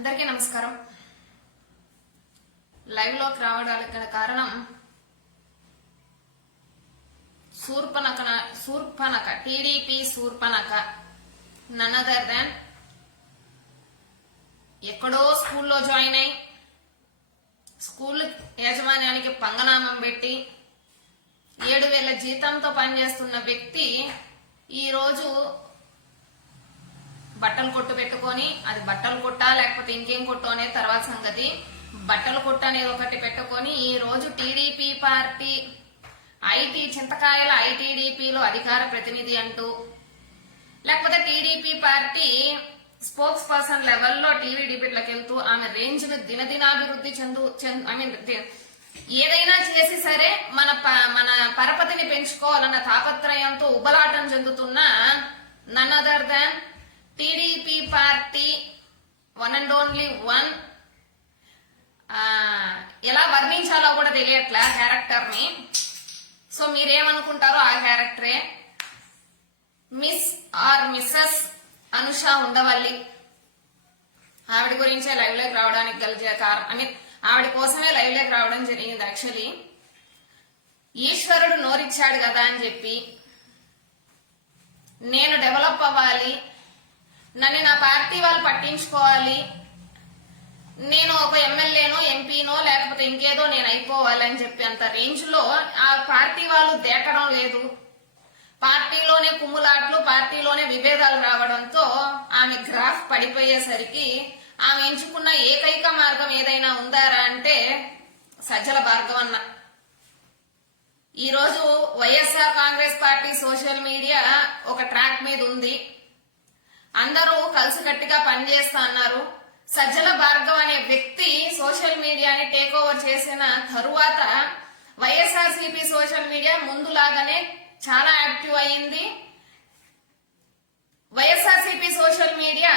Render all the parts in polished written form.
అందరికీ నమస్కారం. లైవ్ లోకి రావడానికి గల కారణం శూర్పణఖ టీడీపీ శూర్పణఖ నన్ అదర్ దాన్ ఎక్కడో స్కూల్లో జాయిన్ అయి స్కూల్ యాజమాన్యానికి పంగనామం పెట్టి 7,000 జీతంతో పనిచేస్తున్న వ్యక్తి ఈరోజు బట్టలు కొట్టు పెట్టుకొని, అది బట్టలు కొట్టా లేకపోతే ఇంకేం కొట్టు అనేది తర్వాత సంగతి, బట్టలు కొట్టు అనేది ఒకటి పెట్టుకొని ఈ రోజు టీడీపీ పార్టీ చింతకాయల ఐటీడీపీలో అధికార ప్రతినిధి అంటూ, లేకపోతే టీడీపీ పార్టీ స్పోక్స్ పర్సన్ లెవెల్లో టీవీ డిబేట్లకు వెళ్తూ ఆమె రేంజ్ ను దినదినాభివృద్ధి ఏదైనా చేసి సరే మన పరపతిని పెంచుకోవాలన్న తాపత్రయంతో ఉబలాటం చెందుతున్న none other than TDP party one and only one, ఎలా వర్ణించాలో కూడా తెలియట్లా క్యారెక్టర్ ని. సో మీరేమనుకుంటారో ఆ క్యారెక్టరే Miss or Mrs Anusha Undavalli. ఆవిడ గురించే లైవ్ లోకి రావడానికి గల కారణం, ఆవిడ కోసమే లైవ్ లోకి రావడం జరిగింది. యాక్చువల్లీ ఈశ్వరుడు నోరిచ్చాడు కదా అని చెప్పి నేను డెవలప్ అవ్వాలి, నన్ను నా పార్టీ వాళ్ళు పట్టించుకోవాలి, నేను ఒక ఎమ్మెల్యేనో ఎంపీనో లేకపోతే ఇంకేదో నేను అయిపోవాలి అని చెప్పి అంత రేంజ్ లో ఆ పార్టీ వాళ్ళు దేకడం లేదు. పార్టీలోనే కుమ్ములాట్లు, పార్టీలోనే విభేదాలు రావడంతో ఆమె గ్రాఫ్ పడిపోయేసరికి ఆమె ఎంచుకున్న ఏకైక మార్గం ఏదైనా ఉందారా అంటే సజ్జల భార్గవన్న. ఈరోజు YSR Congress party social media ఒక ట్రాక్ మీద ఉంది, అందరూ కలిసికట్టుగా పనిచేస్తా అన్నారు. సజ్జల భార్గవ్ అనే వ్యక్తి సోషల్ మీడియాని టేక్ ఓవర్ చేసిన తరువాత వైఎస్ఆర్సీపీ సోషల్ మీడియా ముందులాగానే చాలా యాక్టివ్ అయ్యింది. వైఎస్ఆర్సీపీ సోషల్ మీడియా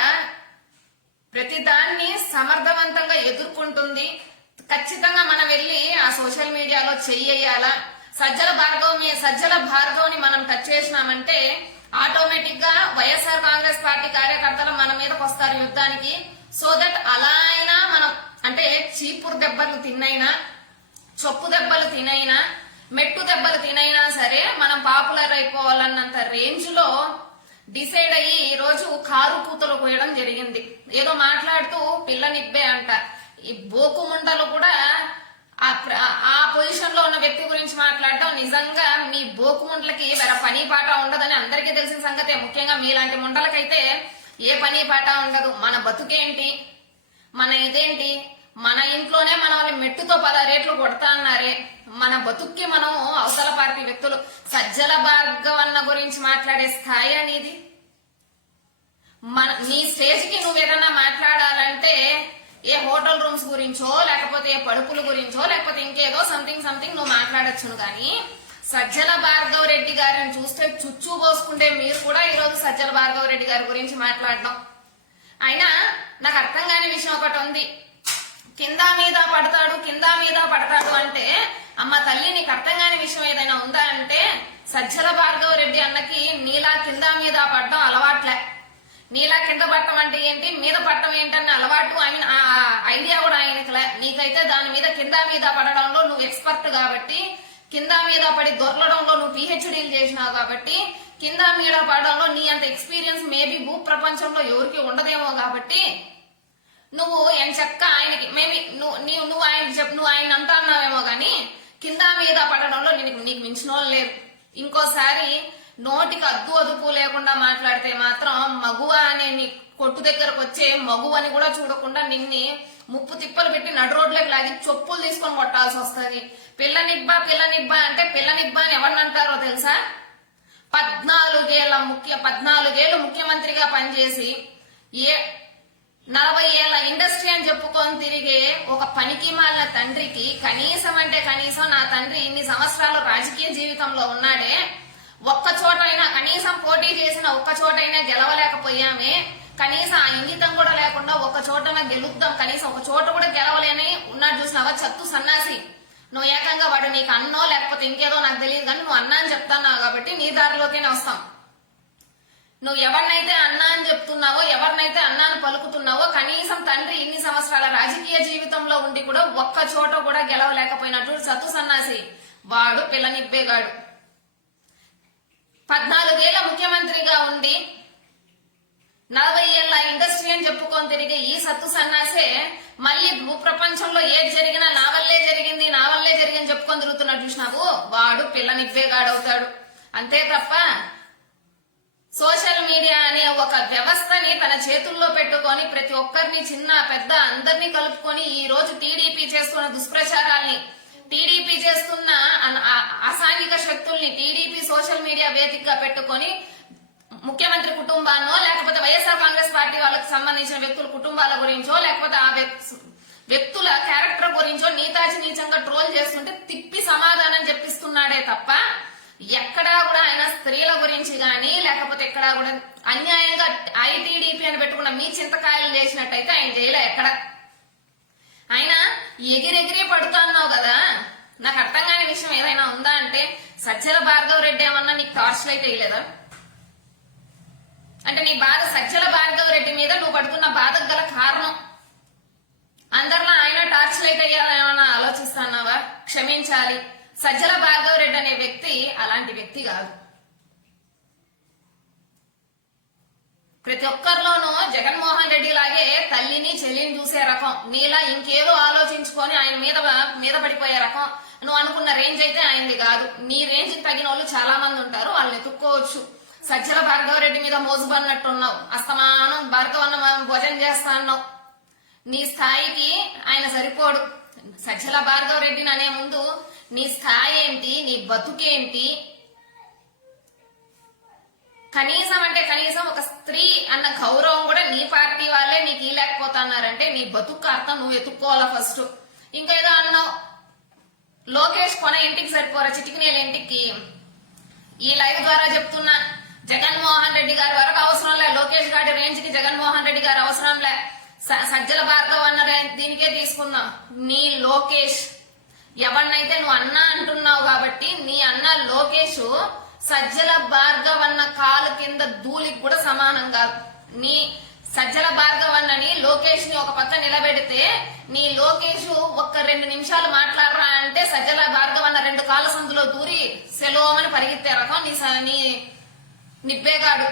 ప్రతిదాన్ని సమర్థవంతంగా ఎదుర్కొంటుంది. ఖచ్చితంగా మనం వెళ్ళి ఆ సోషల్ మీడియాలో చెయ్యాలా, సజ్జల భార్గవ్ ని మనం టచ్ చేసినామంటే ఆటోమేటిక్ గా వైఎస్ఆర్ కాంగ్రెస్ పార్టీ కార్యకర్తలు మన మీదకి వస్తారు యుద్ధానికి. సో దట్ అలా అయినా మనం అంటే చీపురు దెబ్బలు తినైనా, చొప్పు దెబ్బలు తినైనా, మెట్టు దెబ్బలు తినైనా సరే మనం పాపులర్ అయిపోవాలన్నంత రేంజ్ లో డిసైడ్ అయ్యి ఈ రోజు కారు కూతలు కోయడం జరిగింది. ఏదో మాట్లాడుతూ పిల్లనిబ్బే అంట. ఈ బోకుముండలు కూడా ఆ పొజిషన్ లో ఉన్న వ్యక్తి గురించి మాట్లాడటం నిజంగా మీ బోకుముండలకి వేరే పని పాట ఉండదని అందరికీ తెలిసిన సంగతే. ముఖ్యంగా మీలాంటి ముండలకైతే ఏ పని పాట ఉండదు. మన బతుకేంటి, మన ఇదేంటి, మన ఇంట్లోనే మనల్ని మెట్టుతో 10 రేట్లు కొడతా అన్నారే, మన బతుక్కి మనం అవతల పార్టీ వ్యక్తులు సజ్జల భార్గవన్న గురించి మాట్లాడే స్థాయి అనేది. నీ స్టేజ్ కి నువ్వు ఏదన్నా మాట్లాడాలంటే ఏ హోటల్ రూమ్స్ గురించో లేకపోతే ఏ పడుపుల గురించో లేకపోతే ఇంకేదో సంథింగ్ నువ్వు మాట్లాడచ్చును. కానీ సజ్జల భార్గవ్ రెడ్డి గారిని చూస్తే చుచ్చు పోసుకుంటే మీరు కూడా ఈరోజు సజ్జల భార్గవ్ రెడ్డి గారి గురించి మాట్లాడడం. అయినా నాకు అర్థం కాని విషయం ఒకటి ఉంది, కింద మీద పడతాడు అంటే అమ్మ తల్లి నీకు అర్థం కాని విషయం ఏదైనా ఉందా అంటే సజ్జల భార్గవ్ రెడ్డి అన్నకి నీలా కింద మీద పడడం అలవాట్లే. నీలా కింద పట్టడం అంటే ఏంటి, మీద పట్టడం ఏంటన్న అలవాటు ఆ ఐడియా కూడా ఆయనకిలే. నీకైతే దాని మీద కింద మీద పడడంలో నువ్వు ఎక్స్పర్ట్ కాబట్టి, కింద మీద పడి దొరలడంలో నువ్వు పిహెచ్డీలు చేసినావు కాబట్టి, కింద మీద పడడంలో నీ అంత ఎక్స్పీరియన్స్ మేబీ భూ ప్రపంచంలో ఎవరికి ఉండదేమో కాబట్టి నువ్వు ఎంచక్క ఆయనకి మేబీ నువ్వు ఆయన అంటా అన్నావేమో గాని కింద మీద పడడంలో నీకు మించిన వాళ్ళు లేరు. ఇంకోసారి నోటికి అదుపు లేకుండా మాట్లాడితే మాత్రం మగువ అనే నీ కొట్టు దగ్గరకు వచ్చే మగువని కూడా చూడకుండా నిన్ని ముప్పు తిప్పలు పెట్టి నడు రోడ్లోకి లాగి చొప్పులు తీసుకొని కొట్టాల్సి వస్తుంది. పిల్లనిబ్బా అంటే పిల్లనిబ్బా అని ఎవరినంటారో తెలుసా? 14 ఏళ్ళు ముఖ్యమంత్రిగా పనిచేసి 40 ఏళ్ల ఇండస్ట్రీ అని చెప్పుకొని తిరిగే ఒక పనికి మాలిన తండ్రికి కనీసం నా తండ్రి ఇన్ని సంవత్సరాలు రాజకీయ జీవితంలో ఉన్నాడే, ఒక్క చోటైనా కనీసం పోటీ చేసిన ఒక్క చోటైనా గెలవలేకపోయామే, కనీసం ఆ ఇంగితం కూడా లేకుండా ఒక చోటన గెలుద్దాం, కనీసం ఒక చోట కూడా గెలవలేని ఉన్నాడు చూసినావా చత్తు సన్నాసి. నువ్వు ఏకంగా వాడు నీకు అన్నో లేకపోతే ఇంకేదో నాకు తెలియదు కానీ నువ్వు అన్నా అని చెప్తున్నావు కాబట్టి నీ దారిలోకేనే వస్తాం. నువ్వు ఎవరినైతే అన్నా అని చెప్తున్నావో, ఎవరినైతే అన్నాను పలుకుతున్నావో, కనీసం తండ్రి ఇన్ని రాజకీయ జీవితంలో ఉండి కూడా ఒక్క చోట కూడా గెలవలేకపోయినట్టు సత్తు సన్నాసి వాడు పిల్లనిబ్బేగాడు. 14 ఏళ్ల ముఖ్యమంత్రిగా ఉండి 40 ఏళ్ల ఇండస్ట్రీ అని చెప్పుకొని తిరిగి ఈ సత్తు సన్నాసే మళ్ళీ భూప్రపంచంలో ఏది జరిగినా నా వల్లే జరిగింది చెప్పుకొని తిరుగుతున్నాడు చూసినావు, వాడు పిల్లనిబ్బేగాడవుతాడు. అంతే తప్ప సోషల్ మీడియా అనే ఒక వ్యవస్థని తన చేతుల్లో పెట్టుకొని ప్రతి ఒక్కరిని చిన్న పెద్ద అందరినీ కలుపుకొని ఈ రోజు టీడీపీ చేస్తున్న దుష్ప్రచారాల్ని, టీడీపీ చేస్తున్న అసాంఘిక శక్తుల్ని టీడీపీ సోషల్ మీడియా వేదికగా పెట్టుకొని ముఖ్యమంత్రి కుటుంబాన్నో లేకపోతే వైఎస్ఆర్ కాంగ్రెస్ పార్టీ వాళ్ళకి సంబంధించిన వ్యక్తుల కుటుంబాల గురించో లేకపోతే ఆ వ్యక్తుల క్యారెక్టర్ గురించో నీతాచి నీచంగా ట్రోల్ చేస్తుంటే తిప్పి సమాధానం చెప్పిస్తున్నాడే తప్ప ఎక్కడా కూడా ఆయన స్త్రీల గురించి గాని లేకపోతే ఎక్కడా కూడా అన్యాయంగా ఐటీడీపీ అని పెట్టుకున్న మీ చింతకాయలు చేసినట్టయితే ఆయన చేయలే. ఎక్కడ ఆయన ఎగిరెగిరి పడుతున్నావు కదా, నాకు అర్థం కాని విషయం ఏదైనా ఉందా అంటే సజ్జల భార్గవ్ రెడ్డి ఏమన్నా నీకు టార్చ్ లైట్ వేయలేదా? అంటే నీ బాధ సజ్జల భార్గవ్ రెడ్డి మీద నువ్వు పడుతున్న బాధకు గల కారణం అందరిలో ఆయన టార్చ్ లైట్ అయ్యాలేమన్నా ఆలోచిస్తున్నావా? క్షమించాలి, సజ్జల భార్గవ్ రెడ్డి అనే వ్యక్తి అలాంటి వ్యక్తి కాదు. ప్రతి ఒక్కరిలోనూ జగన్మోహన్ రెడ్డి లాగే తల్లిని చెల్లిని చూసే రకం, నీలా ఇంకేదో ఆలోచించుకొని ఆయన మీద పడిపోయే రకం. నువ్వు అనుకున్న రేంజ్ అయితే ఆయనది కాదు. నీ రేంజ్ తగిన వాళ్ళు చాలా మంది ఉంటారు, వాళ్ళని ఎత్తుక్కోవచ్చు. సజ్జల భార్గవ రెడ్డి మీద మోజుబడినట్టున్నావు, అస్తమానం భార్గవన్న భోజనం చేస్తా అన్నావు. నీ స్థాయికి ఆయన సరిపోడు. సజ్జల భార్గవ రెడ్డిని అనే ముందు నీ స్థాయి ఏంటి, నీ బతుకేంటి, కనీసం అంటే కనీసం ఒక స్త్రీ అన్న గౌరవం కూడా నీ పార్టీ వాళ్ళే నీకు ఇలేకపోతున్నారంటే నీ బతుకు అర్థం నువ్వు ఎత్తుక్కోవాలా ఫస్ట్. ఇంకేదో అన్నావు, లోకేష్ కొన ఇంటికి సరిపోరా చిటికినేల ఇంటికి. ఈ లైవ్ ద్వారా చెప్తున్నా, జగన్మోహన్ రెడ్డి గారి వరకు అవసరం లే, లోకేష్ గారి రేంజ్ కి జగన్మోహన్ రెడ్డి గారు అవసరం లే, సజ్జల భార్గవ్ అన్న దీనికే తీసుకుందాం. నీ లోకేష్ ఎవరినైతే నువ్వు అన్న అంటున్నావు కాబట్టి నీ అన్న లోకేష్ సజ్జల భార్గవ్ అన్న కాలు కింద ధూళికి కూడా సమానం కాదు. నీ సజ్జల భార్గవ్ అన్నని లోకేష్ ని ఒక పక్క నిలబెడితే నీ లోకేష్ ఒక్క 2 నిమిషాలు మాట్లాడరా అంటే సజ్జల భార్గవ్ అన్న 2 కాళ్ళ సందులో దూరి సెలోమని పరిగెత్తే రకం నీ నిబ్బేగాడు.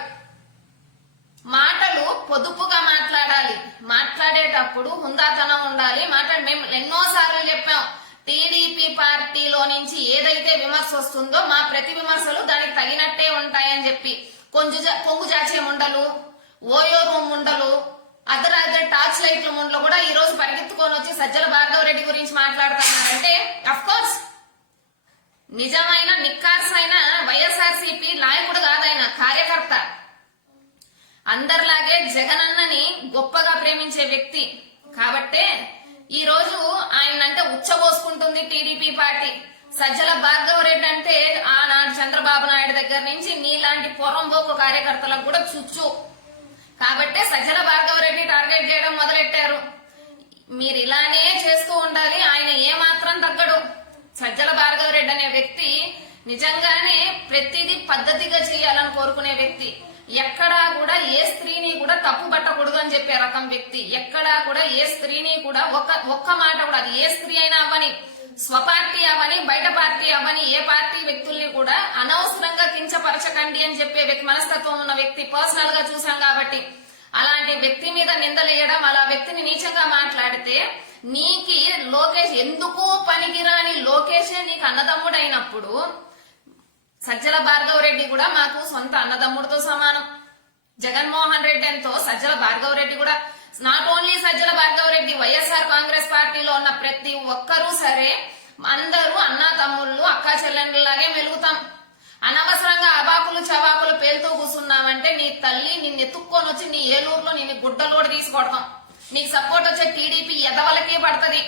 మాటలు పొదుపుగా మాట్లాడాలి, మాట్లాడేటప్పుడు హుందాతనం ఉండాలి. మేము ఎన్నోసార్లు చెప్పాం, టీడీపీ పార్టీలో నుంచి ఏదైతే విమర్శ వస్తుందో మా ప్రతి విమర్శలు దానికి తగినట్టే ఉంటాయని చెప్పి కొంగు జాచే ముండలు, ఓయో రూమ్ ముండలు, అర్ధరాత్రి టార్చ్ లైట్ల ముండలు కూడా ఈ రోజు పరిగెత్తుకొని వచ్చి సజ్జల భార్గవ రెడ్డి గురించి మాట్లాడుతున్నారంటే అఫ్ కోర్స్ నిజమైన నిక్కార్సైన వైఎస్ఆర్సీపీ నాయకుడు కాదైన కార్యకర్త. అందరిలాగే జగనన్నని గొప్పగా ప్రేమించే వ్యక్తి కాబట్టే ఈ రోజు ఆయనంటే ఉచ్చబోసుకుంటుంది టీడీపీ పార్టీ. సజ్జల భార్గవ రెడ్డి అంటే ఆనాడు చంద్రబాబు నాయుడు దగ్గర నుంచి నీలాంటి పొరంబోకు కార్యకర్తలకు కూడా చుచ్చు. కాబట్టే సజ్జల భార్గవ రెడ్డి టార్గెట్ చేయడం మొదలెట్టారు. మీరు ఇలానే చేస్తూ ఉండాలి, ఆయన ఏమాత్రం తగ్గడు. సజ్జల భార్గవ రెడ్డి అనే వ్యక్తి నిజంగానే ప్రతిదీ పద్ధతిగా చేయాలని కోరుకునే వ్యక్తి. ఎక్కడా కూడా ఏ స్త్రీని కూడా తప్పు పట్టకూడదు అని చెప్పే రకం వ్యక్తి. ఎక్కడా కూడా ఏ స్త్రీని కూడా ఒక్క మాట కూడా, అది ఏ స్త్రీ అయినా అవ్వని, స్వపార్టీ అవ్వని, బయట పార్టీ అవ్వని, ఏ పార్టీ వ్యక్తుల్ని కూడా అనవసరంగా కించపరచకండి అని చెప్పే మనస్తత్వం ఉన్న వ్యక్తి పర్సనల్ గా చూసాం కాబట్టి అలాంటి వ్యక్తి మీద నిందలేయడం, అలా వ్యక్తిని నీచంగా మాట్లాడితే నీకి లోకేష్ ఎందుకు పనికిరాని లోకేషే నీకు అన్నదమ్ముడైనప్పుడు సజ్జల భార్గవ రెడ్డి కూడా మాకు సొంత అన్నదమ్ముడితో సమానం. జగన్మోహన్ రెడ్డి ఎంతో సజ్జల భార్గవ రెడ్డి కూడా, నాట్ ఓన్లీ సజ్జల భార్గవ రెడ్డి, వైఎస్ఆర్ కాంగ్రెస్ పార్టీలో ఉన్న ప్రతి ఒక్కరూ సరే అందరూ అన్నా తమ్ముళ్ళు అక్కా చెల్లెండ్లాగే మెలుగుతాం. అనవసరంగా అబాకులు చవాకులు పేలుతూ కూర్చున్నావంటే నీ తల్లి నిన్ను ఎత్తుక్కొని వచ్చి నీ ఏలూరులో నిన్ను గుడ్డలు కూడా తీసుకొడతాం. నీకు సపోర్ట్ వచ్చే టీడీపీ ఎదవలకే పడుతుంది.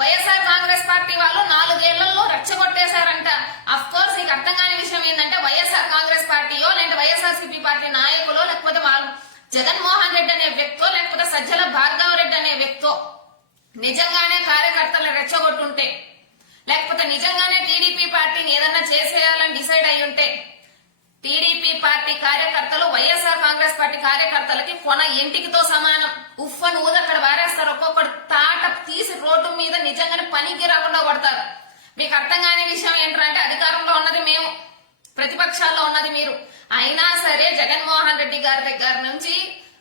వైఎస్ఆర్ కాంగ్రెస్ పార్టీ వాళ్ళు 4 ఏళ్లలో రెచ్చగొట్టేశారంట. అఫ్ కోర్స్ నీకు అర్థం కాని విషయం ఏంటంటే వైఎస్ఆర్ కాంగ్రెస్ పార్టీయో లేదంటే వైఎస్ఆర్సీపీ పార్టీ నాయకులో లేకపోతే వాళ్ళు జగన్మోహన్ రెడ్డి అనే వ్యక్తో లేకపోతే సజ్జల భార్గవ రెడ్డి అనే వ్యక్తో నిజంగానే కార్యకర్తలను రెచ్చగొట్టుంటే లేకపోతే నిజంగానే టీడీపీ పార్టీని ఏదన్నా చేసేయాలని డిసైడ్ అయి ఉంటే టీడీపీ పార్టీ కార్యకర్తలు వైఎస్ఆర్ కాంగ్రెస్ పార్టీ కార్యకర్తలకి కొన ఇంటికితో సమానం. ఉఫ్ఫను ఊద మీకు అర్థం కాని విషయం ఏంటంటే అధికారంలో ఉన్నది మేము, ప్రతిపక్షాల్లో ఉన్నది మీరు. అయినా సరే జగన్మోహన్ రెడ్డి గారి దగ్గర నుంచి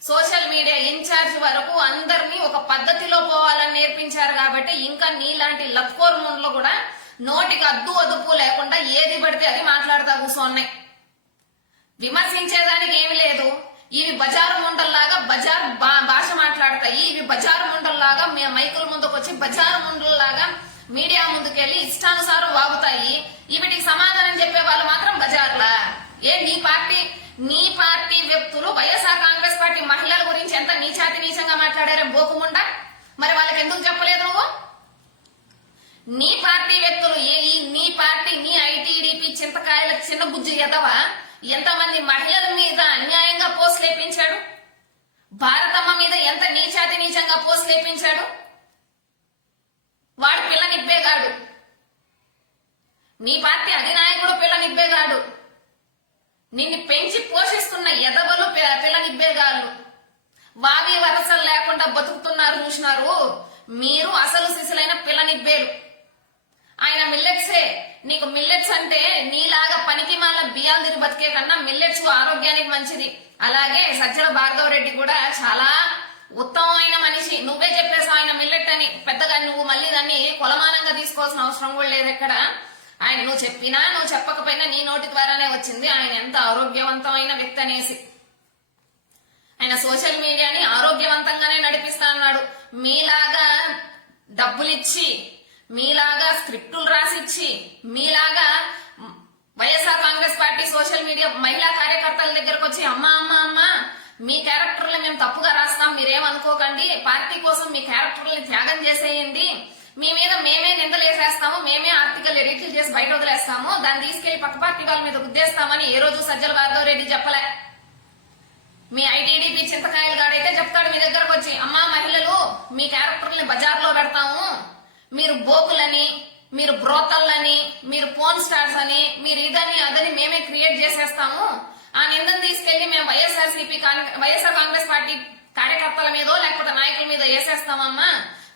సోషల్ మీడియా ఇన్ఛార్జ్ వరకు అందరినీ ఒక పద్ధతిలో పోవాలని నేర్పించారు కాబట్టి ఇంకా నీలాంటి లక్కోర్ ముండ్లు కూడా నోటికి అద్దు అదుపు లేకుండా ఏది పడితే అది మాట్లాడుతా కూర్చోన్నాయి. విమర్శించేదానికి ఏమి లేదు. ఇవి బజారు ముండల్లాగా బజారు భాష మాట్లాడతాయి. ఇవి బజారు ముండల్లాగా మైకుల ముందుకు వచ్చి బజారు ముండల్లాగా మీడియా ముందుకెళ్లి ఇష్టానుసారం వాగుతాయి. వీటికి సమాధానం చెప్పే వాళ్ళు మాత్రం బజార్లా. నీ పార్టీ వ్యక్తులు వైఎస్ఆర్ కాంగ్రెస్ పార్టీ మహిళల గురించి ఎంత నీచాతి నీచంగా మాట్లాడారో బోకుముండా, మరి వాళ్ళకి ఎందుకు చెప్పలేదు నువ్వు? నీ పార్టీ వ్యక్తులు నీ ఐటీడీపీ చింతకాయల చిన్న బుజ్జి ఎదవా ఎంతమంది మహిళల మీద అన్యాయంగా పోస్ట్ లేపించాడు? భారతమ్మ మీద ఎంత నీచాతి నీచంగా పోస్ట్ లేపించాడు? వాడు పిల్లనిబ్బేగాడు. నీ పార్టీ అధినాయకుడు పిల్లనిబ్బేగాడు. నిన్ను పెంచి పోషిస్తున్న ఎదవలు పిల్లనిబ్బేగాళ్ళు. వావి వరసలు లేకుండా బతుకుతున్నారు చూసినారు మీరు. అసలు సిసలైన పిల్లనిబ్బేలు. ఆయన మిల్లెట్సే. నీకు మిల్లెట్స్ అంటే నీలాగా పనికి మాల బియ్యాలు తిరిగి బతికే కన్నా మిల్లెట్స్ ఆరోగ్యానికి మంచిది. అలాగే సజ్జల భార్గవ్ రెడ్డి కూడా చాలా ఉత్తమమైన మనిషి. నువ్వే చెప్పేసావు ఆయన మిల్లెట్ అని. పెద్దగా నువ్వు మళ్ళీ దాన్ని కొలమానంగా తీసుకోవాల్సిన అవసరం కూడా లేదు ఎక్కడ. ఆయన నువ్వు చెప్పినా నువ్వు చెప్పకపోయినా నీ నోటి ద్వారానే వచ్చింది ఆయన ఎంత ఆరోగ్యవంతమైన వ్యక్తి అనేసి. ఆయన సోషల్ మీడియాని ఆరోగ్యవంతంగానే నడిపిస్తా అన్నాడు. మీలాగా డబ్బులిచ్చి, మీలాగా స్క్రిప్టులు రాసిచ్చి, మీలాగా YSR Congress party social media మహిళా కార్యకర్తల దగ్గరకు వచ్చి అమ్మా మీ క్యారెక్టర్లు మేము తప్పుగా రాస్తాం, మీరేమనుకోకండి, పార్టీ కోసం మీ క్యారెక్టర్ని త్యాగం చేసేయండి, మీ మీద మేమే నిందలేసేస్తాము, మేమే ఆర్టికల్ ఎడిట్లు చేసి బయట వదిలేస్తాము, దాన్ని తీసుకెళ్లి పక్క పార్టీ వాళ్ళ మీద గుద్దేస్తామని ఏ రోజు సజ్జల భార్గవ్ రెడ్డి చెప్పలే. మీ ఐటీడీపీ చింతకాయలు గాడైతే చెప్తాడు మీ దగ్గరకు వచ్చి అమ్మా మహిళలు మీ క్యారెక్టర్ని బజార్లో పెడతాము, మీరు బోకులని, మీరు బ్రోతల్లని, మీరు పోన్ స్టార్స్ అని, మీరు ఇదని అదని మేమే క్రియేట్ చేసేస్తాము, ఆ నిందను తీసుకెళ్లి మేము వైఎస్ఆర్ కాంగ్రెస్ పార్టీ కార్యకర్తల మీదో లేకపోతే నాయకుల మీద వేసేస్తామమ్మా,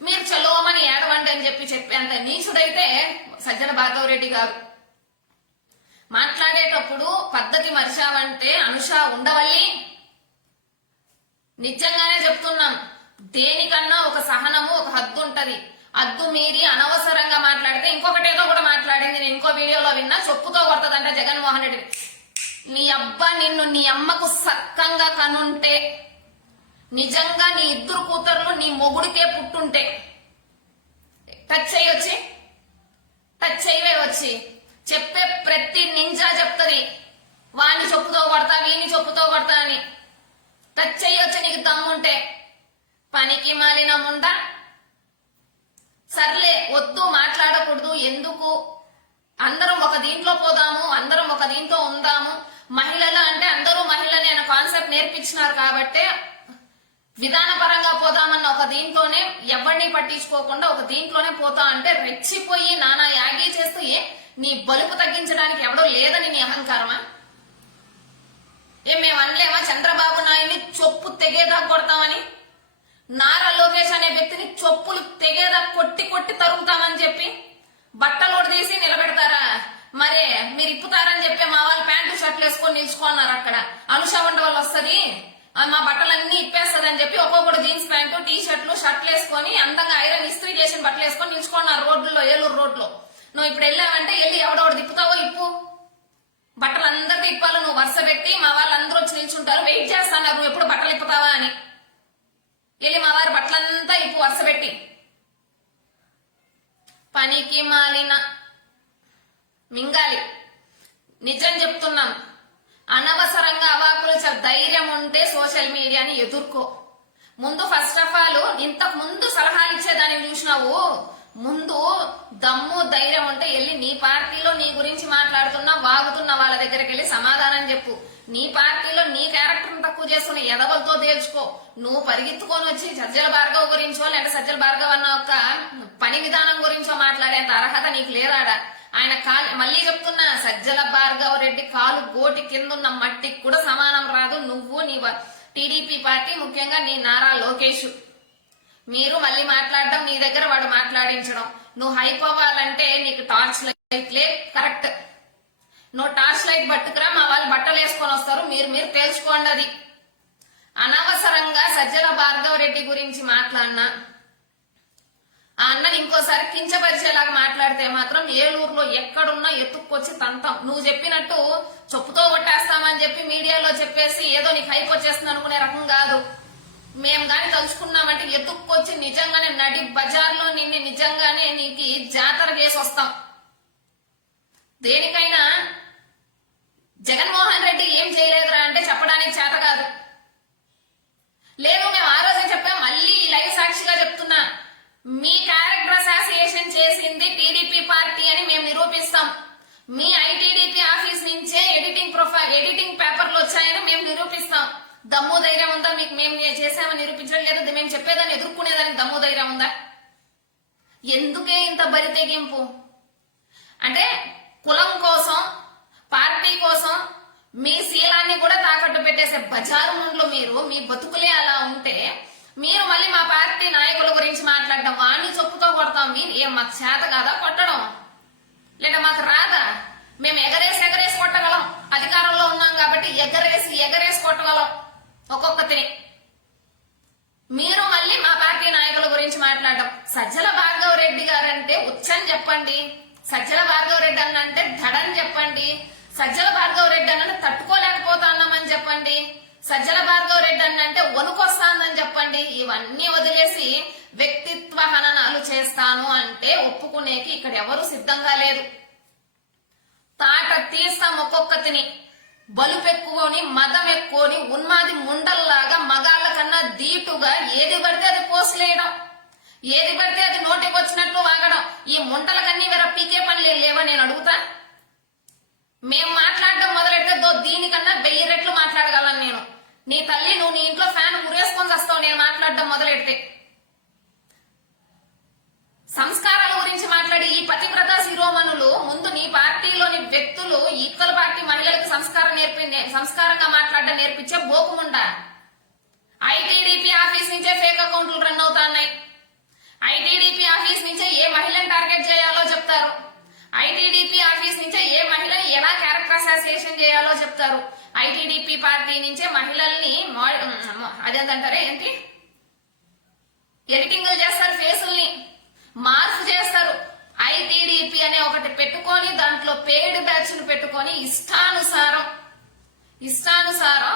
మీరు చలోమని ఏడవండి అని చెప్పేంత నీచుడైతే సజ్జల భార్గవ్ రెడ్డి గారు. మాట్లాడేటప్పుడు పద్ధతి మర్చావంటే అనుష ఉండవల్లి, నిజంగానే చెప్తున్నాం, దేనికన్నా ఒక సహనము ఒక హద్దు ఉంటది. హద్దు మీరి అనవసరంగా మాట్లాడితే ఇంకొకటేదో కూడా మాట్లాడింది. నేను ఇంకో వీడియోలో విన్నా, చొప్పుతో కొడతదంట జగన్మోహన్ రెడ్డి. నీ అబ్బా నిన్ను నీ అమ్మకు సక్కంగా కనుంటే, నిజంగా నీ ఇద్దరు కూతుర్లు నీ మొగుడికే పుట్టుంటే టచ్ చేయవే వచ్చి చెప్పే ప్రతి నింజా చెప్తది వాణ్ణి చెప్పుతో కొడతా వీణ్ణి చెప్పుతో కొడతా అని. టచ్ చేయొచ్చు నీకు దమ్ముంటే. పనికి మాలిన ముండా. సర్లే వద్దు మాట్లాడకూడదు ఎందుకు, అందరం ఒక దీంట్లో పోదాము, అందరం ఒక దీంట్లో ఉందాము, మహిళలు అంటే అందరూ మహిళలే అనే కాన్సెప్ట్ నేర్పించినారు కాబట్టి విధానపరంగా పోదామన్న ఒక దీంట్లోనే ఎవరిని పట్టించుకోకుండా ఒక దీంట్లోనే పోతా అంటే రెచ్చిపోయి నానా యాగి చేస్తూ నీ బలుపు తగ్గించడానికి ఎవడో లేదని నీ అహంకారమా? మేము అనలేమా చంద్రబాబు నాయుడిని చొప్పు తెగేదా కొడతామని? నారా లోకేష్ అనే వ్యక్తిని చొప్పులు తెగేదా కొట్టి కొట్టి తరుగుతామని చెప్పి బట్టలు తీసి నిలబెడతారా? మరే మీరు ఇప్పుతారని చెప్పి మా వాళ్ళు ప్యాంటు షర్ట్లు వేసుకొని నిల్చుకున్నారు. అక్కడ అనుష ఉండ వాళ్ళు వస్తుంది మా బట్టలన్నీ ఇప్పేస్తుంది అని చెప్పి ఒక్కొక్కడు జీన్స్ ప్యాంటు టీ షర్ట్లు షర్ట్లు వేసుకొని అందంగా ఐరన్ ఇస్త్రీ చేసిన బట్టలు వేసుకొని నిల్చుకున్నారు రోడ్లలో, ఏలూరు రోడ్లో. నువ్వు ఇప్పుడు వెళ్ళావంటే వెళ్ళి ఎవడోడు తిప్పుతావో ఇప్పు, బట్టలు అందరికీ ఇప్పాలి. నువ్వు వరుస పెట్టి మా వాళ్ళందరూ వచ్చి నిల్చుంటారు, వెయిట్ చేస్తాను నువ్వు ఎప్పుడు బట్టలు ఇప్పుతావా అని. వెళ్ళి మా వారి బట్టలంతా ఇప్పు వరుస పెట్టి. పనికి మాలిన మింగాలి. నిజం చెప్తున్నాం, అనవసరంగా అవాకులు ధైర్యం ఉంటే సోషల్ మీడియాని ఎదుర్కో. ముందు ఫస్ట్ ఆఫ్ ఆల్ ఇంతకు ముందు సలహాలు ఇచ్చేదాన్ని చూసినావు, ముందు దమ్ము ధైర్యం ఉంటే వెళ్ళి నీ పార్టీలో నీ గురించి మాట్లాడుతున్నా వాగుతున్న వాళ్ళ దగ్గరికి వెళ్ళి సమాధానం చెప్పు. నీ పార్టీలో నీ క్యారెక్టర్ తక్కువ చేస్తున్న ఎదవలతో తేల్చుకో. నువ్వు పరిగెత్తుకొని వచ్చి సజ్జల భార్గవ్ గురించో లేక సజ్జల భార్గవ్ అన్న ఒక పని విధానం గురించో మాట్లాడేంత అర్హత నీకు లేదాడా? ఆయన మళ్ళీ చెప్తున్నా, సజ్జల భార్గవ్ రెడ్డి కాలు గోటి కిందున్న మట్టికి కూడా సమానం రాదు. నువ్వు నీ టీడీపీ పార్టీ, ముఖ్యంగా నీ నారా లోకేష్, మీరు మళ్ళీ మాట్లాడడం, నీ దగ్గర వాడు మాట్లాడించడం, నువ్వు హైప్ అవ్వాలంటే నీకు టార్చ్ లైట్లే కరెక్ట్. నువ్వు టార్చ్ లైట్ పట్టుకురా, మా వాళ్ళు బట్టలు వేసుకొని వస్తారు, మీరు తేల్చుకోండి. అది అనవసరంగా సజ్జల భార్గవ రెడ్డి గురించి మాట్లాడినా ఆ అన్నని ఇంకోసారి కించపరిచేలాగా మాట్లాడితే మాత్రం ఏలూరులో ఎక్కడున్నా ఎత్తుక్కొచ్చి తంతాం. నువ్వు చెప్పినట్టు చెప్పుతో కొట్టేస్తామని చెప్పి మీడియాలో చెప్పేసి ఏదో నీకు హైప్ వచ్చేస్తుంది అనుకునే రకం కాదు. మేము గాని తలుచుకున్నామంటే ఎత్తుక్కొచ్చి నిజంగానే నడి బజార్లో నిన్ను నిజంగానే నీకు జాతర చేసి వస్తాం. దేనికైనా జగన్మోహన్ రెడ్డి ఏం చేయలేదురా అంటే చెప్పడానికి చేత కాదు. లేదు మేము ఆ రోజే చెప్పాం, మళ్ళీ లైవ్ సాక్షిగా చెప్తున్నా, మీ క్యారెక్టర్ అసోసియేషన్ చేసింది టీడీపీ పార్టీ అని మేము నిరూపిస్తాం. మీ ఐటీడీపీ ఆఫీస్ నుంచే ఎడిటింగ్ పేపర్లు వచ్చాయని మేము నిరూపిస్తాం. దమ్ము ధైర్యం ఉందా మీకు? మేము చేసామని నిరూపించడం లేదా? మేము చెప్పేదాన్ని ఎదుర్కొనేదానికి దమ్ము ధైర్యం ఉందా? ఎందుకే ఇంత బరి తెగింపు? అంటే కులం కోసం, పార్టీ కోసం మీ శీలాన్ని కూడా తాకట్టు పెట్టేసే బజారు ముండ్లు మీరు. మీ బతుకులే అలా ఉంటే మీరు మళ్ళీ మా పార్టీ నాయకుల గురించి మాట్లాడడం, వాడిని చెప్పుతో కొడతాం. ఏం మాకు చేత కాదా కొట్టడం? లేదా మాకు రాదా? మేము ఎగరేసి కొట్టగలం. అధికారంలో ఉన్నాం కాబట్టి ఎగరేసి కొట్టగలం ఒక్కొక్కతిని. మీరు మళ్ళీ మా పార్టీ నాయకుల గురించి మాట్లాడడం. సజ్జల భార్గవ రెడ్డి గారంటే ఉచ్చని చెప్పండి, సజ్జల భార్గవ రెడ్డి అన్నంటే ధడని చెప్పండి, సజ్జల భార్గవ రెడ్డి అన్న తట్టుకోలేకపోతున్నామని చెప్పండి, సజ్జల భార్గవ రెడ్డి అంటే వణుకొస్తానని చెప్పండి. ఇవన్నీ వదిలేసి వ్యక్తిత్వ హననాలు చేస్తాను అంటే ఒప్పుకునేకి ఇక్కడ ఎవరు సిద్ధంగా లేదు. తాట తీస్తాం ఒక్కొక్కతిని. బలుపెక్కుని, మదం ఎక్కువని, ఉన్మాది ముండల్లాగా మగాళ్ళ కన్నా ధీటుగా ఏది పడితే అది పోసిలేయడం, ఏది పడితే అది నోటికి వచ్చినట్లు వాగడం. ఈ ముండలకన్నీ వేరే పీకే పనులు లేవా నేను అడుగుతా? మేము మాట్లాడడం మొదలెడితే దీనికన్నా 1000 రెట్లు మాట్లాడగలను నేను. నీ తల్లి, నువ్వు నీ ఇంట్లో ఫ్యాన్ ఉరేసుకొని వస్తావు నేను మాట్లాడడం మొదలెడితే. సంస్కారాల గురించి మాట్లాడి ఈ పతివ్రత శిరోమణులు ముందు నీ పార్టీలోని వ్యక్తులు ఈక్వల్ పార్టీ మహిళలకు సంస్కారంగా మాట్లాడడం నేర్పించే బోకుముండా. ఐటీడీపీ ఆఫీస్ నుంచే ఫేక్ అకౌంట్లు రన్ అవుతున్నాయి. ఐటీడీపీ ఆఫీస్ నుంచే ఏ మహిళను టార్గెట్ చేయాలో చెప్తారు. ఐటీడీపీ ఆఫీస్ నుంచే ఏ మహిళని ఎలా క్యారెక్టర్ అసోసియేషన్ చేయాలో చెప్తారు. ఐటీడీపీ పార్టీ నుంచే మహిళల్ని అదేంటంటారే ఏంటి ఎడిటింగ్లు చేస్తారు, ఫేసుల్ని మార్పు చేస్తారు. ఐటీడీపీ అనే ఒకటి పెట్టుకొని దాంట్లో పెయిడ్ బ్యాచ్ ను పెట్టుకొని ఇష్టానుసారం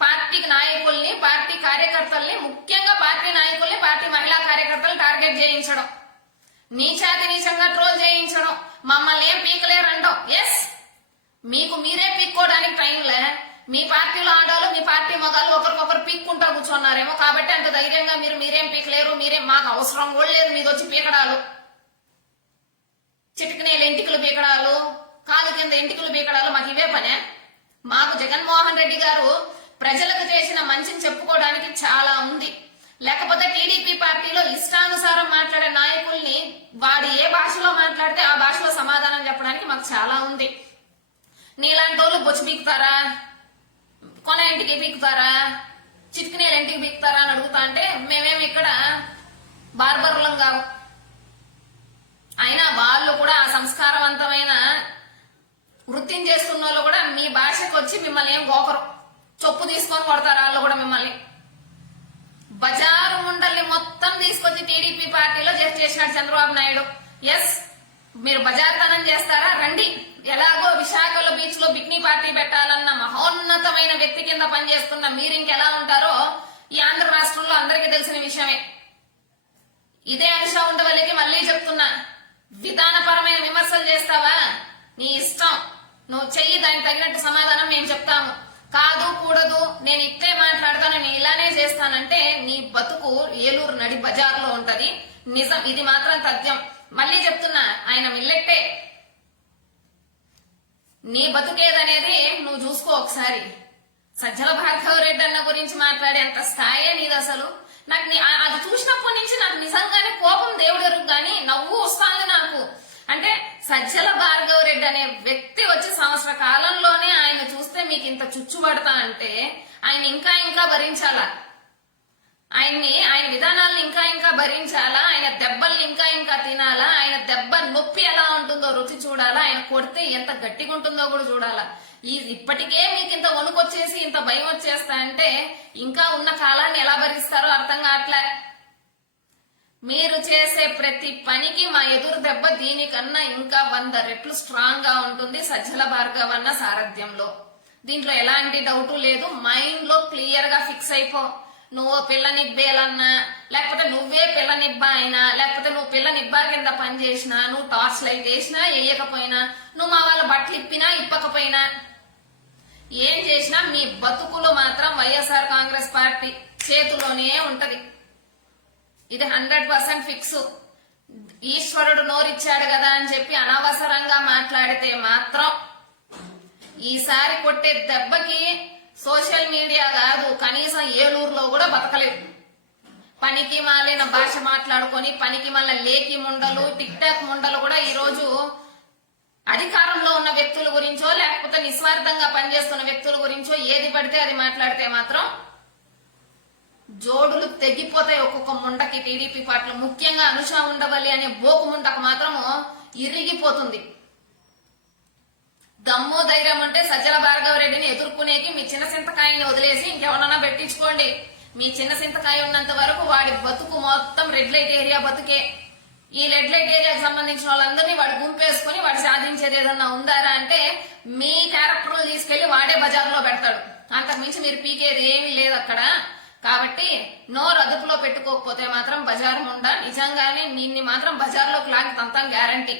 పార్టీకి నాయకుల్ని, పార్టీ కార్యకర్తల్ని, ముఖ్యంగా పార్టీ నాయకుల్ని, పార్టీ మహిళా కార్యకర్తలు టార్గెట్ చేయించడం, నీచంగా ట్రోల్ చేయించడం, మమ్మల్ని ఏం పీకలేరంటాం. ఎస్, మీకు మీరే పీక్కోవడానికి టైంలే. మీ పార్టీలో ఆడాలు, మీ పార్టీ మగాలు ఒకరికొకరు పీక్కుంటా కూర్చున్నారేమో కాబట్టి అంత ధైర్యంగా మీరేం పీకలేరు, మాకు అవసరం కూడా లేదు మీద వచ్చి పీకడాలు, చిటికనేలు ఎంటికలు పీకడాలు, కాలు కింద ఎంటికలు పీకడాలు. మాకు ఇవే పనే. మాకు జగన్మోహన్ రెడ్డి గారు ప్రజలకు చేసిన మంచిని చెప్పుకోవడానికి చాలా ఉంది. లేకపోతే టీడీపీ పార్టీలో ఇష్టానుసారం మాట్లాడే నాయకుల్ని వాడు ఏ భాషలో మాట్లాడితే ఆ భాషలో సమాధానం చెప్పడానికి మాకు చాలా ఉంది. నీలాంటి వాళ్ళు బొచ్చు పీకుతారా, కొన ఇంటికి పీకుతారా, చిటికినేలు ఇంటికి పీకుతారా అని అడుగుతా అంటే మేమేమి ఇక్కడ బార్బరులం కావు. అయినా వాళ్ళు కూడా ఆ సంస్కారవంతమైన వృత్తిని చేస్తున్న వాళ్ళు కూడా మీ భాషకు వచ్చి మిమ్మల్ని ఏం గోకరు, చొప్పు తీసుకొని కొడతారు. వాళ్ళు కూడా మిమ్మల్ని బజారు ముండల్ని మొత్తం తీసుకొచ్చి టీడీపీ పార్టీలో చేసినాడు చంద్రబాబు నాయుడు. ఎస్, మీరు బజార్తనం చేస్తారా? రండి. ఎలాగో విశాఖలో బీచ్ లో బిక్నీ పార్టీ పెట్టాలన్న మహోన్నతమైన వ్యక్తి కింద పనిచేస్తున్న మీరు ఇంకెలా ఉంటారో ఈ ఆంధ్ర రాష్ట్రంలో అందరికీ తెలిసిన విషయమే. ఇదే అంశ ఉండవల్లికి మళ్ళీ చెప్తున్నా, విధానపరమైన విమర్శలు చేస్తావా నీ ఇష్టం, నువ్వు చెయ్యి, దానికి తగినట్టు సమాధానం మేము చెప్తాము. కాదు కూడదు, నేను ఇట్లే మాట్లాడతాను, నేను ఇలానే చేస్తానంటే నీ బతుకు ఏలూరు నడి బజార్లో ఉంటది. నిజం, ఇది మాత్రం తథ్యం. మళ్ళీ చెప్తున్నా, ఆయన మిల్లెట్టే. నీ బతుకేదనేది నువ్వు చూసుకో ఒకసారి. సజ్జల భార్గవ రెడ్డి అన్న గురించి మాట్లాడేంత స్థాయే నీది అసలు. నాకు అది చూసినప్పటి నుంచి నాకు నిజంగానే కోపం దేవుడెరుగు గాని నవ్వు వస్తుంది నాకు. అంటే సజ్జల భార్గవ రెడ్డి అనే వ్యక్తి వచ్చి సంవత్సర కాలంలోనే ఆయన చూస్తే మీకు ఇంత చుచ్చుబడతా అంటే ఆయన ఇంకా భరించాలా, ఆయన విధానాలను ఇంకా భరించాలా, ఆయన దెబ్బల్ని ఇంకా తినాలా, ఆయన దెబ్బ నొప్పి ఎలా ఉంటుందో రుచి చూడాలా, ఆయన కొడితే ఎంత గట్టిగా ఉంటుందో కూడా చూడాలా. ఇప్పటికే మీకు ఇంత వణుకొచ్చేసి ఇంత భయం వచ్చేస్తా అంటే ఇంకా ఉన్న కాలాన్ని ఎలా భరిస్తారో అర్థం కావట్లే. మీరు చేసే ప్రతి పనికి మా ఎదురు దెబ్బ దీనికన్నా ఇంకా 100 రెట్లు స్ట్రాంగ్ గా ఉంటుంది సజ్జల భార్గవన్న సారథ్యంలో. దీంట్లో ఎలాంటి డౌట్ లేదు. మైండ్ లో క్లియర్ గా ఫిక్స్ అయిపో. నువ్వు పిల్ల నిబ్బేలన్నా, లేకపోతే నువ్వే పిల్ల నిబ్బా అయినా, లేకపోతే నువ్వు పిల్ల నిబ్బా కింద పని చేసినా, నువ్వు టార్చ్ లైట్ వేసినా వేయకపోయినా, నువ్వు మా వాళ్ళ బట్టలు ఇప్పినా ఇప్పకపోయినా, ఏం చేసినా మీ బతుకులు మాత్రం వైఎస్ఆర్ కాంగ్రెస్ పార్టీ చేతిలోనే ఉంటది. ఇది 100% ఫిక్స్. ఈశ్వరుడు నోరిచ్చాడు కదా అని చెప్పి అనవసరంగా మాట్లాడితే మాత్రం ఈసారి కొట్టే దెబ్బకి సోషల్ మీడియా కాదు, కనీసం ఏలూరులో కూడా బతకలేదు. పనికి మాలిన భాష మాట్లాడుకొని పనికి మళ్ళీ లేకి ముండలు, టిక్ టాక్ ముండలు కూడా ఈ రోజు అధికారంలో ఉన్న వ్యక్తుల గురించో లేకపోతే నిస్వార్థంగా పనిచేస్తున్న వ్యక్తుల గురించో ఏది పడితే అది మాట్లాడితే మాత్రం జోడులు తెగిపోతాయి ఒక్కొక్క ముండకి. టీడీపీ పార్టీలో ముఖ్యంగా అనుష ఉండవల్లి అనే బోకు ముండకు మాత్రము ఇరిగిపోతుంది. దమ్ము ధైర్యం అంటే సజ్జల భార్గవ రెడ్డిని ఎదుర్కొనేకి మీ చిన్న చింతకాయని వదిలేసి ఇంకెవరన్నా పెట్టించుకోండి. మీ చిన్న చింతకాయ ఉన్నంత వరకు వాడి బతుకు మొత్తం రెడ్ లైట్ ఏరియా బతుకే. ఈ రెడ్ లైట్ ఏరియాకి సంబంధించిన వాళ్ళందరినీ వాడు గుంపేసుకుని వాడు సాధించేది ఏదన్నా ఉందారా అంటే మీ క్యారెక్టర్ తీసుకెళ్లి వాడే బజార్లో పెడతాడు. అంతకు మించి మీరు పీకేది ఏమీ లేదు అక్కడ. కాబట్టి నోరు అదుపులో పెట్టుకోకపోతే మాత్రం బజారు ముండా నిజంగానే నిన్ని మాత్రం బజార్లోకి లాగి తంతాం గ్యారంటీ.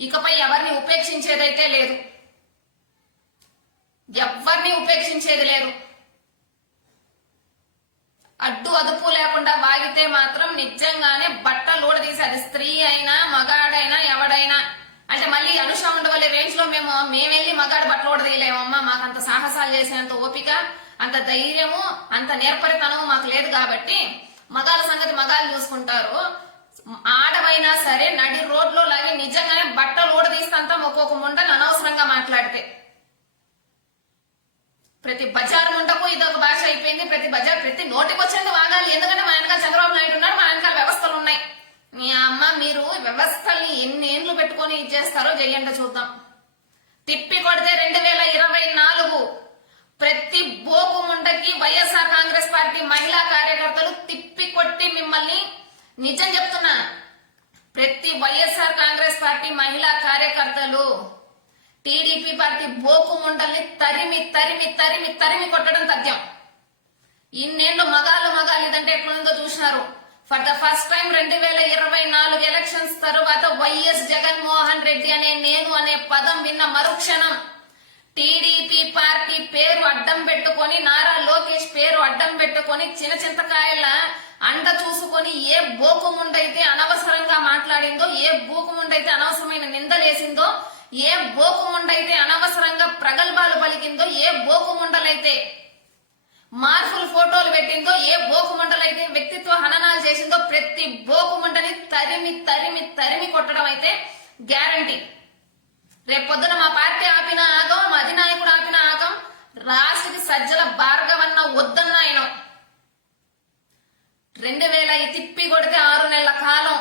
ఇకపై ఎవరిని ఉపేక్షించేదైతే లేదు, ఎవరిని ఉపేక్షించేది లేదు. అడ్డు అదుపు లేకుండా వాగితే మాత్రం నిజంగానే బట్టలు ఊడదీసి, అది స్త్రీ అయినా మగాడైనా ఎవడైనా. అంటే మళ్ళీ అనుష ఉండవల్లి రేంజ్ లో మేమెళ్ళి మగాడు బట్టలు ఊడదీయలేమమ్మా. మాకంత సాహసాలు చేసేంత ఓపిక, అంత ధైర్యము, అంత నేర్పరితనం మాకు లేదు. కాబట్టి మగాళ్ళ సంగతి మగాళ్ళు చూసుకుంటారు. ఆడవైనా సరే నడి రోడ్లో లాగే నిజంగానే బట్టలు ఊడదీస్తంతా ఒక్కొక్క ముండని అనవసరంగా మాట్లాడితే. ప్రతి బజార్ ముండకు ఇదొక భాష అయిపోయింది. ప్రతి నోటికి వచ్చేది వాగాలి. ఎందుకంటే మా వెనకాల చంద్రబాబు నాయుడు ఉన్నాడు, మా వెనకాల వ్యవస్థలు ఉన్నాయి. మీ అమ్మ మీరు వ్యవస్థల్ని ఎన్ని ఏండ్లు పెట్టుకొని ఇచ్చేస్తారో చెయ్యండి చూద్దాం. తిప్పి కొడితే 2024 ప్రతి బోకు ముండకి వైఎస్ఆర్ కాంగ్రెస్ పార్టీ మహిళా కార్యకర్తలు తిప్పి కొట్టి మిమ్మల్ని, నిజం చెప్తున్నా, ప్రతి వైఎస్ఆర్ కాంగ్రెస్ పార్టీ మహిళా కార్యకర్తలు టీడీపీ పార్టీ బోకు ముండల్ని తరిమి తరిమి తరిమి తరిమి కొట్టడం తథ్యం. ఇన్నేళ్లు మగాళ్ళు ఇదంటే ఎట్లుందో చూసినారు. For the first time 2024 elections తరువాత వైఎస్ జగన్మోహన్ రెడ్డి అనే నేను అనే పదం విన్న మరుక్షణం టీడీపీ పార్టీ పేరు అడ్డం పెట్టుకొని, నారా లోకేష్ పేరు అడ్డం పెట్టుకొని, చిన్న చింతకాయల అండ చూసుకొని ఏ బోకుముండైతే అనవసరంగా మాట్లాడిందో, ఏ బోకుముండైతే అనవసరమైన నిందలేసిందో, ఏ బోకుముండైతే అనవసరంగా ప్రగల్భాలు పలికిందో, ఏ బోకుముండలైతే మార్ఫుల్ ఫోటోలు పెట్టిందో, ఏ బోకుముండలైతే వ్యక్తిత్వ హననాలు చేసిందో ప్రతి బోకుముండని తరిమి తరిమి తరిమి కొట్టడం అయితే గ్యారంటీ. రేపొద్దున మా పార్టీ ఆపిన ఆగం, మా అధినాయకుడు ఆపిన ఆగం, రాష్ట్రకి సజ్జల భార్గవన్న వద్దన్న ఆయన 2000 తిప్పి కొడితే 6 నెలల కాలం,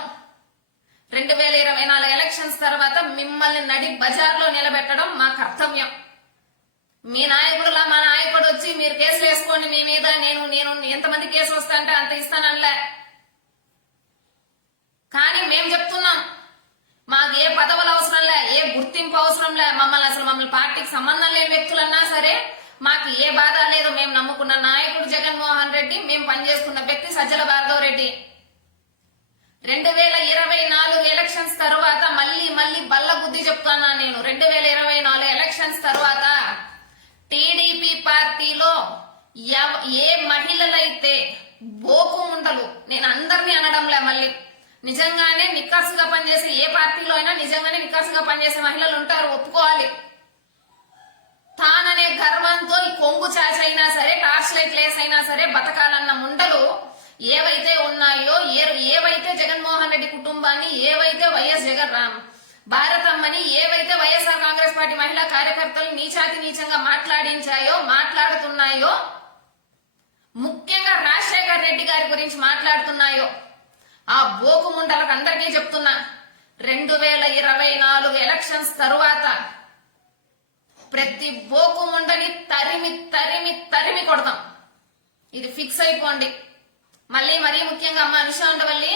2024 ఎలక్షన్స్ తర్వాత మిమ్మల్ని నడి బజార్లో నిలబెట్టడం మా కర్తవ్యం. మీ నాయకుడులా మా నాయకుడు వచ్చి మీరు కేసులు వేసుకోండి మీ మీద, నేను ఎంతమంది కేసులు వస్తాయంటే అంత ఇస్తాననిలే. కానీ మేం చెప్తున్నాం, మాకు ఏ పదవులు అవసరంలే, ఏ గుర్తింపు అవసరంలే. మమ్మల్ని పార్టీకి సంబంధం లేని వ్యక్తులన్నా సరే మాకు ఏ బాధ లేదు. మేము నమ్ముకున్న నాయకుడు జగన్మోహన్ రెడ్డి, మేము పనిచేసుకున్న వ్యక్తి సజ్జల భార్గవ రెడ్డి. 2024 ఎలక్షన్స్ తర్వాత మళ్ళీ బల్ల బుద్ధి చెప్తున్నా నేను. 2024 ఎలక్షన్స్ తర్వాత టీడీపీ పార్టీలో ఏ మహిళలైతే బోకు ఉండలు, నేను అందరినీ అనడంలే, మళ్ళీ నిజంగానే నిక్కర్సుగా పనిచేసే ఏ పార్టీలో అయినా నిజంగానే నిక్కర్సుగా పనిచేసే మహిళలు ఉంటారు, ఒప్పుకోవాలి. తాననే గర్వంతో ఈ కొంగు చాచి అయినా సరే, టార్చ్ లైట్ లేస్ అయినా సరే బతకాలన్న ముండలు ఏవైతే ఉన్నాయో, ఏవైతే జగన్మోహన్ రెడ్డి కుటుంబాన్ని, ఏవైతే వైఎస్ భారతమ్మని, ఏవైతే వైఎస్ఆర్ కాంగ్రెస్ పార్టీ మహిళా కార్యకర్తలు నీచంగా మాట్లాడుతున్నాయో, ముఖ్యంగా రాజశేఖర్ రెడ్డి గారి గురించి మాట్లాడుతున్నాయో, ఆ బోకు ముండలకు అందరికీ చెప్తున్నా, 2024 ఎలక్షన్స్ తరువాత ప్రతి బోకు ముండని తరిమి తరిమి తరిమి కొడతాం. ఇది ఫిక్స్ అయిపోండి. మళ్ళీ మరీ ముఖ్యంగా అమ్మ అనుష ఉండవల్లి,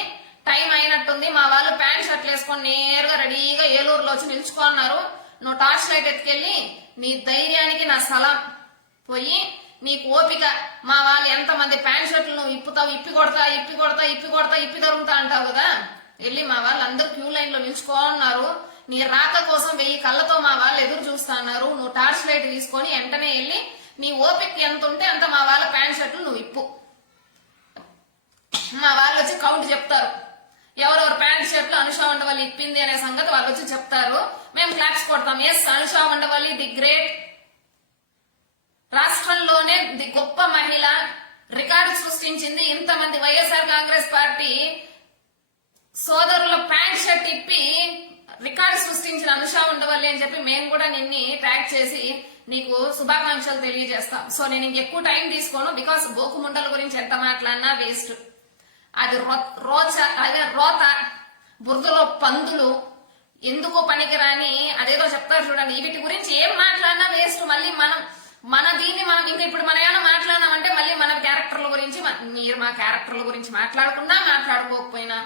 టైం అయినట్టుంది, మా వాళ్ళు ప్యాంట్ షర్ట్లు వేసుకొని నేరుగా రెడీగా ఏలూరులో వచ్చి నిల్చుకున్నారు. నువ్వు టార్చ్ లైట్ ఎత్తుకెళ్ళి నీ ధైర్యానికి నా సలాం. పోయి నీకు ఓపిక, మా వాళ్ళు ఎంతమంది ప్యాంట్ షర్ట్లు నువ్వు ఇప్పుతావు, ఇప్పి దొరుకుతా అంటావు కదా, వెళ్ళి మా వాళ్ళు అందరూ క్యూ లైన్ లో నిల్చుకోన్నారు. నీ రాక కోసం 1000 కళ్ళతో మా వాళ్ళు ఎదురు చూస్తా అన్నారు. నువ్వు టార్చ్ లైట్ తీసుకొని వెంటనే వెళ్ళి నీ ఓపిక ఎంత ఉంటే అంత మా వాళ్ళ ప్యాంట్ షర్ట్లు నువ్వు ఇప్పు. మా వాళ్ళు వచ్చి కౌంట్ చెప్తారు, ఎవరెవరు ప్యాంట్ షర్ట్లు అనుష ఉండవల్లి ఇప్పింది అనే సంగతి వాళ్ళు వచ్చి చెప్తారు. మేము క్లాప్స్ కొడతాం. Yes, Anusha Undavalli the great, రాష్ట్రంలోనే ది గొప్ప మహిళ, రికార్డు సృష్టించింది. ఇంతమంది వైఎస్ఆర్ కాంగ్రెస్ పార్టీ సోదరుల ప్యాంట్ షర్ట్ ఇప్పి రికార్డు సృష్టించిన అనుష ఉండవల్లి అని చెప్పి మేము కూడా నిన్ని ట్యాగ్ చేసి నీకు శుభాకాంక్షలు తెలియజేస్తాం. సో నేను ఇంకెక్కువ టైం తీసుకోను, బికాస్ బోకుముండల గురించి ఎంత మాట్లాడినా వేస్ట్. అది రోత, బురదలో పందులు, ఎందుకో పనికిరాని అదేదో చెప్తారు చూడండి. వీటి గురించి ఏం మాట్లాడినా వేస్ట్. మళ్ళీ మన దీన్ని మనం ఇంకా ఇప్పుడు మన ఏమైనా మాట్లాడినామంటే మళ్ళీ మన క్యారెక్టర్ల గురించి, మీరు మా క్యారెక్టర్ల గురించి మాట్లాడుకున్నా మాట్లాడుకోకపోయినా,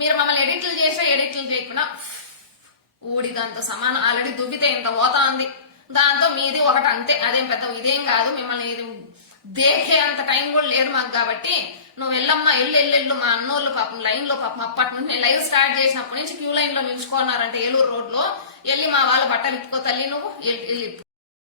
మీరు మమ్మల్ని ఎడిట్లు చేయకపోయినా ఊడి దాంతో సమానం. ఆల్రెడీ దువ్వితే ఇంత పోతా ఉంది, దాంతో మీది ఒకటి అంతే. అదేం పెద్ద ఇదేం కాదు. మిమ్మల్ని దేహే అంత టైం కూడా లేదు మాకు. కాబట్టి నువ్వు వెళ్ళమ్మా, ఎల్లు. మా అన్నోళ్ళు పాపం లైన్ లో పాపం అప్పటి నుండి నేను లైవ్ స్టార్ట్ చేసినప్పటి నుంచి క్యూ లైన్ లో నిల్చుకున్నారంటే ఏలూరు రోడ్ లో, వెళ్ళి మా వాళ్ళ బట్టలు ఇప్పుకో తల్లి, నువ్వు వెళ్ళి